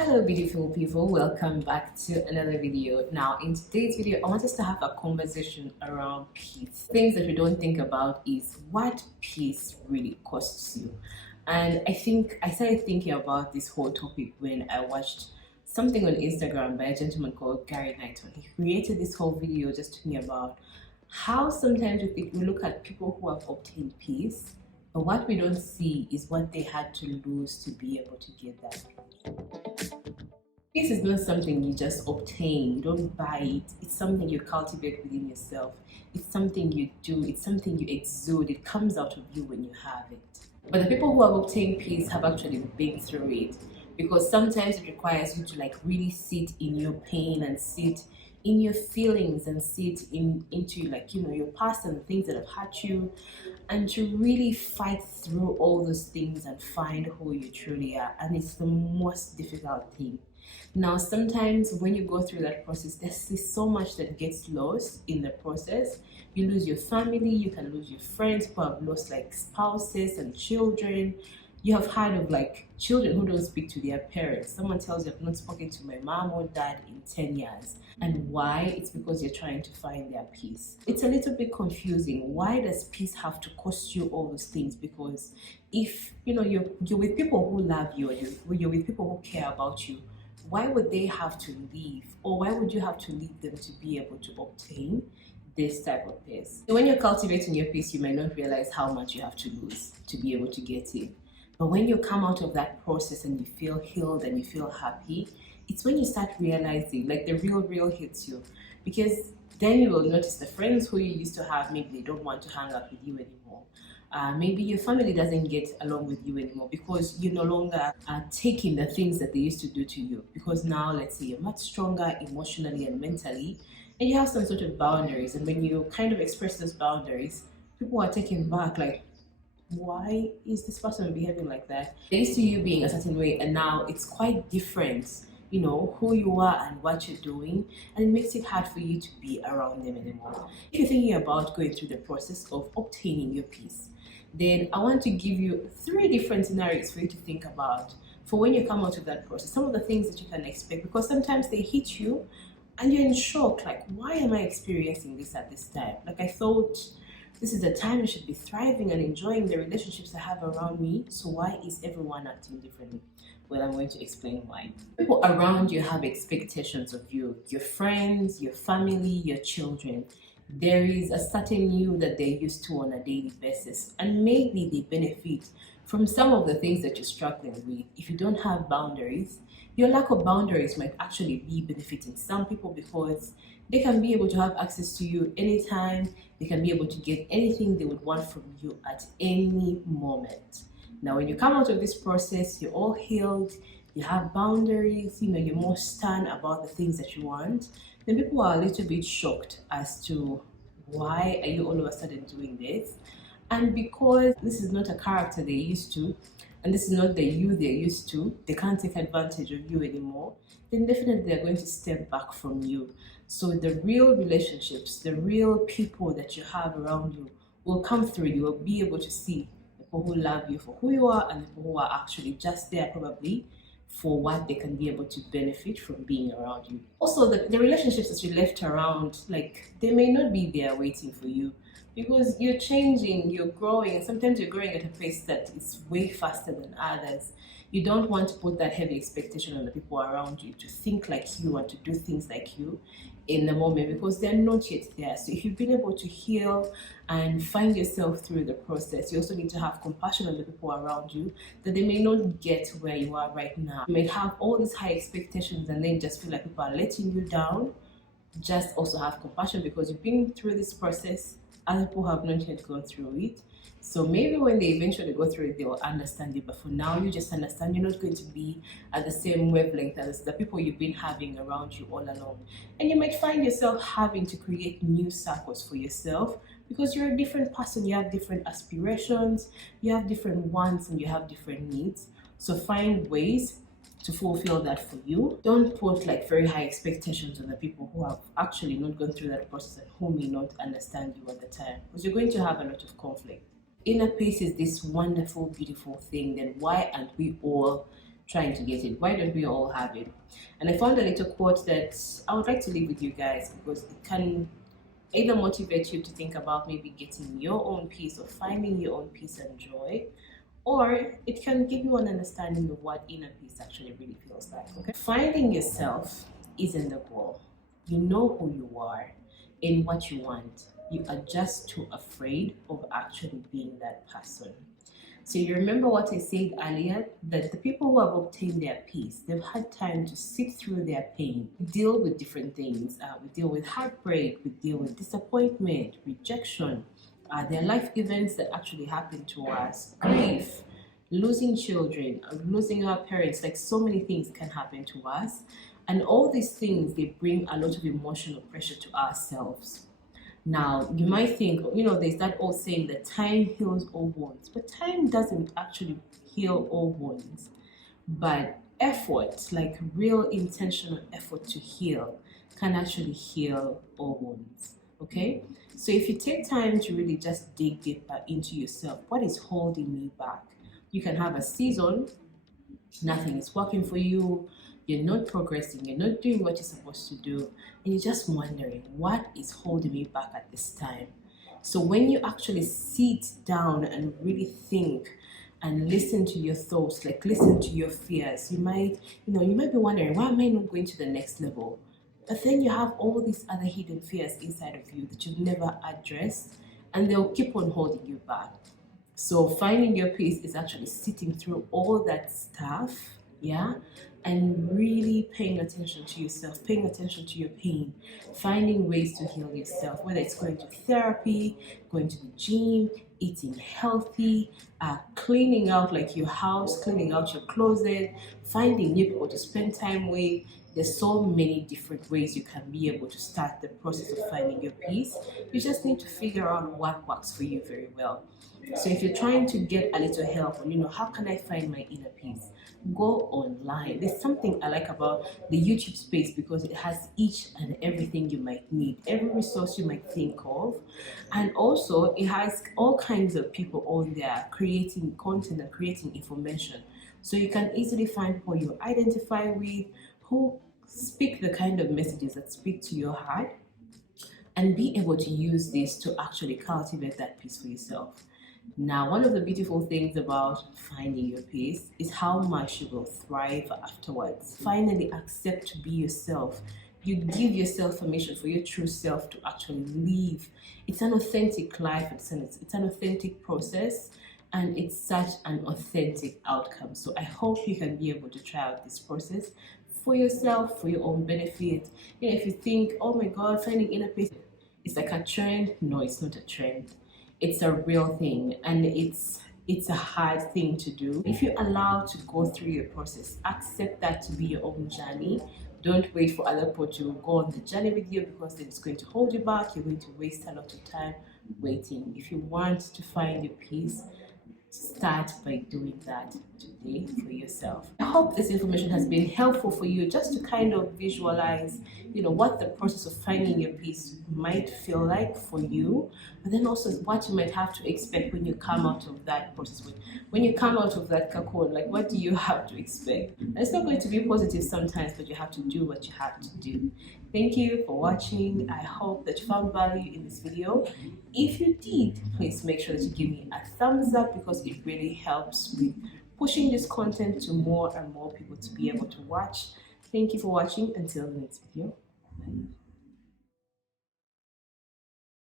Hello beautiful people, welcome back to another video. Now in today's video I want us to have a conversation around peace. Things that we don't think about is what peace really costs you. And I think I started thinking about this whole topic when I watched something on Instagram by a gentleman called Gary Knighton. He created this whole video just talking about how sometimes we look at people who have obtained peace, but what we don't see is what they had to lose to be able to get that. Peace is not something you just obtain, you don't buy it. It's something you cultivate within yourself. It's something you do, it's something you exude. It comes out of you when you have it. But the people who have obtained peace have actually been through it, because sometimes it requires you to really sit in your pain and sit in your feelings and sit into your past and the things that have hurt you, and to really fight through all those things and find who you truly are. And it's the most difficult thing. Now sometimes when you go through that process, there's so much that gets lost in the process. You lose your family, you can lose your friends who have lost spouses and children. You have heard of children who don't speak to their parents. Someone tells you, I've not spoken to my mom or dad in 10 years. And why? It's because you're trying to find their peace. It's a little bit confusing. Why does peace have to cost you all those things? Because if you're with people who love you, or you're with people who care about you, why would they have to leave? Or why would you have to leave them to be able to obtain this type of peace? So when you're cultivating your peace, you might not realize how much you have to lose to be able to get it. But when you come out of that process and you feel healed and you feel happy, it's when you start realizing the real hits you. Because then you will notice the friends who you used to have, maybe they don't want to hang out with you anymore. Maybe your family doesn't get along with you anymore because you're no longer taking the things that they used to do to you. Because now, let's say you're much stronger emotionally and mentally, and you have some sort of boundaries. And when you kind of express those boundaries, people are taken back, why is this person behaving like that? They're used to you being a certain way, and now it's quite different, who you are and what you're doing, and it makes it hard for you to be around them anymore. If you're thinking about going through the process of obtaining your peace, then I want to give you 3 different scenarios for you to think about for when you come out of that process. Some of the things that you can expect, because sometimes they hit you and you're in shock, why am I experiencing this at this time? I thought this is the time I should be thriving and enjoying the relationships I have around me. So why is everyone acting differently? Well, I'm going to explain why. People around you have expectations of you, your friends, your family, your children. There is a certain you that they're used to on a daily basis, and maybe they benefit from some of the things that you're struggling with. If you don't have boundaries, your lack of boundaries might actually be benefiting some people, because they can be able to have access to you anytime. They can be able to get anything they would want from you at any moment. Now, when you come out of this process, you're all healed, you have boundaries, you're more stern about the things that you want, then people are a little bit shocked as to why are you all of a sudden doing this? And because this is not a character they're used to, and this is not the you they're used to, they can't take advantage of you anymore, then definitely they're going to step back from you. So the real relationships, the real people that you have around you will come through. You will be able to see the people who love you for who you are, and the people who are actually just there probably for what they can be able to benefit from being around you. Also, the relationships that you left around, they may not be there waiting for you, because you're changing, you're growing, and sometimes you're growing at a pace that is way faster than others. You don't want to put that heavy expectation on the people around you to think like you and to do things like you in the moment, because they're not yet there. So if you've been able to heal and find yourself through the process, you also need to have compassion on the people around you, that they may not get where you are right now. You may have all these high expectations and then just feel like people are letting you down. Just also have compassion, because you've been through this process. Other people have not yet gone through it. So maybe when they eventually go through it, they will understand you. But for now, you just understand you're not going to be at the same wavelength as the people you've been having around you all along. And you might find yourself having to create new circles for yourself, because you're a different person. You have different aspirations, you have different wants, and you have different needs. So find ways to fulfill that for you. Don't put very high expectations on the people who have actually not gone through that process and who may not understand you at the time, because you're going to have a lot of conflict. Inner peace is this wonderful, beautiful thing. Then why aren't we all trying to get it? Why don't we all have it? And I found a little quote that I would like to leave with you guys, because it can either motivate you to think about maybe getting your own peace or finding your own peace and joy, or it can give you an understanding of what inner peace actually really feels like. Okay, finding yourself isn't the goal. You know who you are and what you want. You are just too afraid of actually being that person. So you remember what I said earlier, that the people who have obtained their peace, they've had time to sit through their pain, deal with different things. We deal with heartbreak, we deal with disappointment, rejection, their life events that actually happen to us, grief, losing children, losing our parents. Like, so many things can happen to us. And all these things, they bring a lot of emotional pressure to ourselves. Now, you might think, there's that old saying that time heals all wounds, but time doesn't actually heal all wounds. But effort, like real intentional effort to heal, can actually heal all wounds. Okay? So if you take time to really just dig deeper into yourself, what is holding me back? You can have a season, nothing is working for you, you're not progressing, you're not doing what you're supposed to do, and you're just wondering, what is holding me back at this time? So when you actually sit down and really think and listen to your thoughts, like listen to your fears, you might be wondering, why am I not going to the next level? But then you have all these other hidden fears inside of you that you've never addressed, and they'll keep on holding you back. So finding your peace is actually sitting through all that stuff, yeah, and really paying attention to yourself, paying attention to your pain, finding ways to heal yourself, whether it's going to therapy, going to the gym, eating healthy, cleaning out like your house, cleaning out your closet, finding new people to spend time with. There's so many different ways you can be able to start the process of finding your peace. You just need to figure out what works for you very well. So if you're trying to get a little help on, how can I find my inner peace? Go online. There's something I like about the YouTube space, because it has each and everything you might need, every resource you might think of. And also it has all kinds of people on there creating content and creating information. So you can easily find who you identify with, who speak the kind of messages that speak to your heart, and be able to use this to actually cultivate that peace for yourself. Now, one of the beautiful things about finding your peace is how much you will thrive afterwards. Finally, accept to be yourself. You give yourself permission for your true self to actually live. It's an authentic life, it's an authentic process, and it's such an authentic outcome. So I hope you can be able to try out this process for yourself, for your own benefit. If you think, oh my God, finding inner peace, it's like a trend. No, it's not a trend. It's a real thing, and it's a hard thing to do. If you allow to go through your process, accept that to be your own journey. Don't wait for other people to go on the journey with you, because it's going to hold you back. You're going to waste a lot of time waiting. If you want to find your peace, start by doing that today for yourself. I hope this information has been helpful for you, just to kind of visualize, what the process of finding your peace might feel like for you, but then also what you might have to expect when you come out of that process. When you come out of that cocoon, like, what do you have to expect? And it's not going to be positive sometimes, but you have to do what you have to do. Thank you for watching. I hope that you found value in this video. If you did, please make sure that you give me a thumbs up, because it really helps with pushing this content to more and more people to be able to watch. Thank you for watching. Until the next video. Bye.